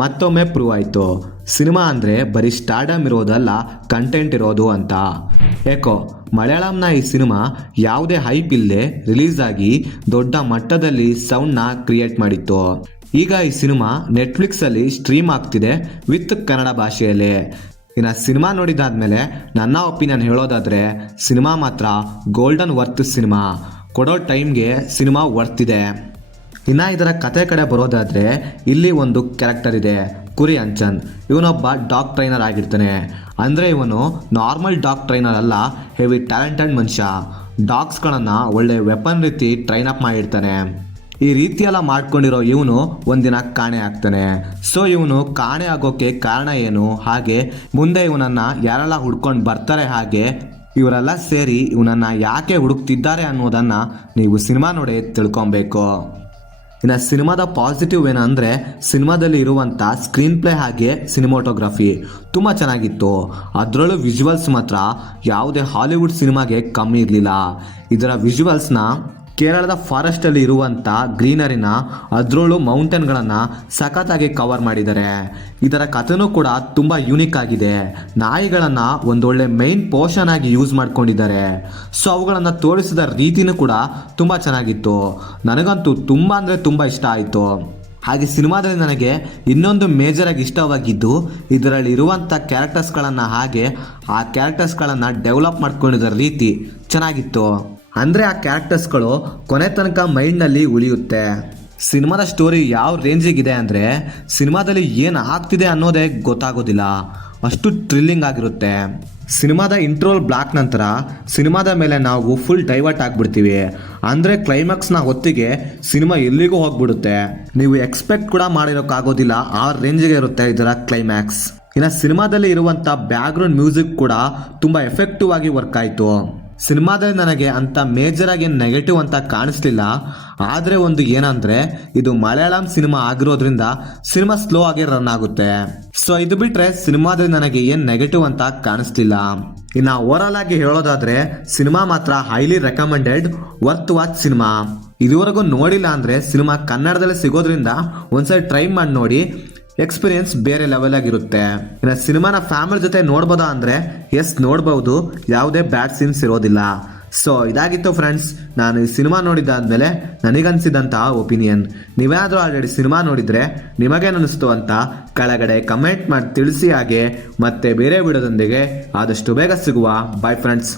ಮತ್ತೊಮ್ಮೆ ಪ್ರೂವ್ ಆಯಿತು ಸಿನಿಮಾ ಅಂದರೆ ಬರೀ ಸ್ಟಾರ್ಡಮ್ ಇರೋದಲ್ಲ, ಕಂಟೆಂಟ್ ಇರೋದು ಅಂತ. ಏಕೋ ಮಲಯಾಳಂನ ಈ ಸಿನಿಮಾ ಯಾವುದೇ ಹೈಪ್ ಇಲ್ಲದೆ ರಿಲೀಸ್ ಆಗಿ ದೊಡ್ಡ ಮಟ್ಟದಲ್ಲಿ ಸೌಂಡ್ನ ಕ್ರಿಯೇಟ್ ಮಾಡಿತ್ತು. ಈಗ ಈ ಸಿನಿಮಾ ನೆಟ್ಫ್ಲಿಕ್ಸಲ್ಲಿ ಸ್ಟ್ರೀಮ್ ಆಗ್ತಿದೆ ವಿತ್ ಕನ್ನಡ ಭಾಷೆಯಲ್ಲಿ. ಇನ್ನು ಸಿನಿಮಾ ನೋಡಿದಾದ್ಮೇಲೆ ನನ್ನ ಒಪಿನಿಯನ್ ಹೇಳೋದಾದರೆ ಸಿನಿಮಾ ಮಾತ್ರ ಗೋಲ್ಡನ್ ವರ್ತ್ ಸಿನಿಮಾ. ಕೊಡೋ ಟೈಮ್ಗೆ ಸಿನಿಮಾ ವರ್ತಿದೆ. ಇನ್ನು ಇದರ ಕತೆ ಕಡೆ ಬರೋದಾದರೆ ಇಲ್ಲಿ ಒಂದು ಕ್ಯಾರೆಕ್ಟರ್ ಇದೆ, ಕುರಿ ಅಂಚನ್. ಇವನೊಬ್ಬ ಡಾಗ್ ಟ್ರೈನರ್ ಆಗಿರ್ತಾನೆ. ಅಂದರೆ ಇವನು ನಾರ್ಮಲ್ ಡಾಗ್ ಟ್ರೈನರ್ ಅಲ್ಲ, ಹೆವಿ ಟ್ಯಾಲೆಂಟೆಡ್ ಮನುಷ್ಯ. ಡಾಗ್ಸ್ಗಳನ್ನು ಒಳ್ಳೆ ವೆಪನ್ ರೀತಿ ಟ್ರೈನ್ ಅಪ್ ಮಾಡಿರ್ತಾನೆ. ಈ ರೀತಿಯೆಲ್ಲ ಮಾಡ್ಕೊಂಡಿರೋ ಇವನು ಒಂದಿನ ಕಾಣೆ ಆಗ್ತಾನೆ. ಸೊ ಇವನು ಕಾಣೆ ಆಗೋಕ್ಕೆ ಕಾರಣ ಏನು, ಹಾಗೆ ಮುಂದೆ ಇವನನ್ನು ಯಾರೆಲ್ಲ ಹುಡ್ಕೊಂಡು ಬರ್ತಾರೆ, ಹಾಗೆ ಇವರೆಲ್ಲ ಸೇರಿ ಇವನನ್ನು ಯಾಕೆ ಹುಡುಕ್ತಿದ್ದಾರೆ ಅನ್ನೋದನ್ನು ನೀವು ಸಿನಿಮಾ ನೋಡಿ ತಿಳ್ಕೊಬೇಕು. ಇನ್ನು ಸಿನಿಮಾದ ಪಾಸಿಟಿವ್ ಏನಂದರೆ ಸಿನಿಮಾದಲ್ಲಿ ಇರುವಂಥ ಸ್ಕ್ರೀನ್ ಪ್ಲೇ ಹಾಗೆ ಸಿನಿಮಾಟೋಗ್ರಫಿ ತುಂಬ ಚೆನ್ನಾಗಿತ್ತು. ಅದರಲ್ಲೂ ವಿಜುವಲ್ಸ್ ಮಾತ್ರ ಯಾವುದೇ ಹಾಲಿವುಡ್ ಸಿನಿಮಾಗೆ ಕಮ್ಮಿ ಇರಲಿಲ್ಲ. ಇದರ ವಿಜುವಲ್ಸ್ನ ಕೇರಳದ ಫಾರೆಸ್ಟಲ್ಲಿ ಇರುವಂಥ ಗ್ರೀನರಿನ, ಅದರಲ್ಲೂ ಮೌಂಟೇನ್ಗಳನ್ನು ಸಖತ್ತಾಗಿ ಕವರ್ ಮಾಡಿದ್ದಾರೆ. ಇದರ ಕಥೆನೂ ಕೂಡ ತುಂಬ ಯೂನಿಕ್ ಆಗಿದೆ. ನಾಯಿಗಳನ್ನು ಒಂದೊಳ್ಳೆ ಮೈನ್ ಪೋರ್ಷನ್ ಆಗಿ ಯೂಸ್ ಮಾಡ್ಕೊಂಡಿದ್ದಾರೆ. ಸೊ ಅವುಗಳನ್ನು ತೋರಿಸಿದ ರೀತಿನೂ ಕೂಡ ತುಂಬ ಚೆನ್ನಾಗಿತ್ತು. ನನಗಂತೂ ತುಂಬ ಅಂದರೆ ತುಂಬ ಇಷ್ಟ ಆಯಿತು. ಹಾಗೆ ಸಿನಿಮಾದಲ್ಲಿ ನನಗೆ ಇನ್ನೊಂದು ಮೇಜರಾಗಿ ಇಷ್ಟವಾಗಿದ್ದು ಇದರಲ್ಲಿ ಇರುವಂಥ ಕ್ಯಾರೆಕ್ಟರ್ಸ್ಗಳನ್ನು, ಹಾಗೆ ಆ ಕ್ಯಾರೆಕ್ಟರ್ಸ್ಗಳನ್ನು ಡೆವಲಪ್ ಮಾಡ್ಕೊಂಡಿದ್ದ ರೀತಿ ಚೆನ್ನಾಗಿತ್ತು. ಅಂದರೆ ಆ ಕ್ಯಾರೆಕ್ಟರ್ಸ್ಗಳು ಕೊನೆ ತನಕ ಮೈಂಡ್ನಲ್ಲಿ ಉಳಿಯುತ್ತೆ. ಸಿನಿಮಾದ ಸ್ಟೋರಿ ಯಾವ ರೇಂಜಿಗಿದೆ ಅಂದರೆ ಸಿನಿಮಾದಲ್ಲಿ ಏನು ಆಗ್ತಿದೆ ಅನ್ನೋದೇ ಗೊತ್ತಾಗೋದಿಲ್ಲ, ಅಷ್ಟು ಥ್ರಿಲ್ಲಿಂಗ್ ಆಗಿರುತ್ತೆ. ಸಿನಿಮಾದ ಇಂಟ್ರೋಲ್ ಬ್ಲಾಕ್ ನಂತರ ಸಿನಿಮಾದ ಮೇಲೆ ನಾವು ಫುಲ್ ಡೈವರ್ಟ್ ಆಗಿಬಿಡ್ತೀವಿ. ಅಂದರೆ ಕ್ಲೈಮ್ಯಾಕ್ಸ್ನ ಹೊತ್ತಿಗೆ ಸಿನಿಮಾ ಎಲ್ಲಿಗೂ ಹೋಗ್ಬಿಡುತ್ತೆ. ನೀವು ಎಕ್ಸ್ಪೆಕ್ಟ್ ಕೂಡ ಮಾಡಿರೋಕ್ಕಾಗೋದಿಲ್ಲ, ಆ ರೇಂಜಿಗೆ ಇರುತ್ತೆ ಇದರ ಕ್ಲೈಮ್ಯಾಕ್ಸ್. ಇನ್ನು ಸಿನಿಮಾದಲ್ಲಿ ಇರುವಂಥ ಬ್ಯಾಕ್ಗ್ರೌಂಡ್ ಮ್ಯೂಸಿಕ್ ಕೂಡ ತುಂಬ ಎಫೆಕ್ಟಿವ್ ಆಗಿ ವರ್ಕ್ ಆಯಿತು. ಸಿನಿಮಾದಲ್ಲಿ ನನಗೆ ಅಂಥ ಮೇಜರಾಗಿ ನೆಗೆಟಿವ್ ಅಂತ ಕಾಣಿಸ್ಲಿಲ್ಲ. ಆದರೆ ಒಂದು ಏನಂದರೆ ಇದು ಮಲಯಾಳಂ ಸಿನಿಮಾ ಆಗಿರೋದ್ರಿಂದ ಸಿನಿಮಾ ಸ್ಲೋ ಆಗಿ ರನ್ ಆಗುತ್ತೆ. ಸೊ ಇದು ಬಿಟ್ಟರೆ ಸಿನಿಮಾದಲ್ಲಿ ನನಗೆ ಏನು ನೆಗೆಟಿವ್ ಅಂತ ಕಾಣಿಸ್ಲಿಲ್ಲ. ಇನ್ನು ಓವರಾಲ್ ಆಗಿ ಹೇಳೋದಾದರೆ ಸಿನಿಮಾ ಮಾತ್ರ highly recommended, worth watch cinema. ಇದುವರೆಗೂ ನೋಡಿಲ್ಲ ಅಂದರೆ ಸಿನಿಮಾ ಕನ್ನಡದಲ್ಲಿ ಸಿಗೋದ್ರಿಂದ ಒಂದ್ಸರಿ ಟ್ರೈ ಮಾಡಿ ನೋಡಿ. ಎಕ್ಸ್ಪೀರಿಯನ್ಸ್ ಬೇರೆ ಲೆವೆಲ್ ಆಗಿರುತ್ತೆ. ಇನ್ನು ಸಿನಿಮಾನ ಫ್ಯಾಮಿಲಿ ಜೊತೆ ನೋಡ್ಬೋದಾ ಅಂದರೆ ಎಸ್ ನೋಡ್ಬೋದು, ಯಾವುದೇ ಬ್ಯಾಡ್ ಸೀನ್ಸ್ ಇರೋದಿಲ್ಲ. ಸೊ ಇದಾಗಿತ್ತು ಫ್ರೆಂಡ್ಸ್, ನಾನು ಈ ಸಿನಿಮಾ ನೋಡಿದ್ದಾದ್ಮೇಲೆ ನನಗನ್ಸಿದಂತಹ ಒಪಿನಿಯನ್. ನೀವೇನಾದರೂ ಆಲ್ರೆಡಿ ಸಿನಿಮಾ ನೋಡಿದರೆ ನಿಮಗೇನಿಸ್ತು ಅಂತ ಕೆಳಗಡೆ ಕಮೆಂಟ್ ಮಾಡಿ ತಿಳಿಸಿ. ಹಾಗೆ ಮತ್ತೆ ಬೇರೆ ವಿಡಿಯೋದೊಂದಿಗೆ ಆದಷ್ಟು ಬೇಗ ಸಿಗುವ. Bye friends.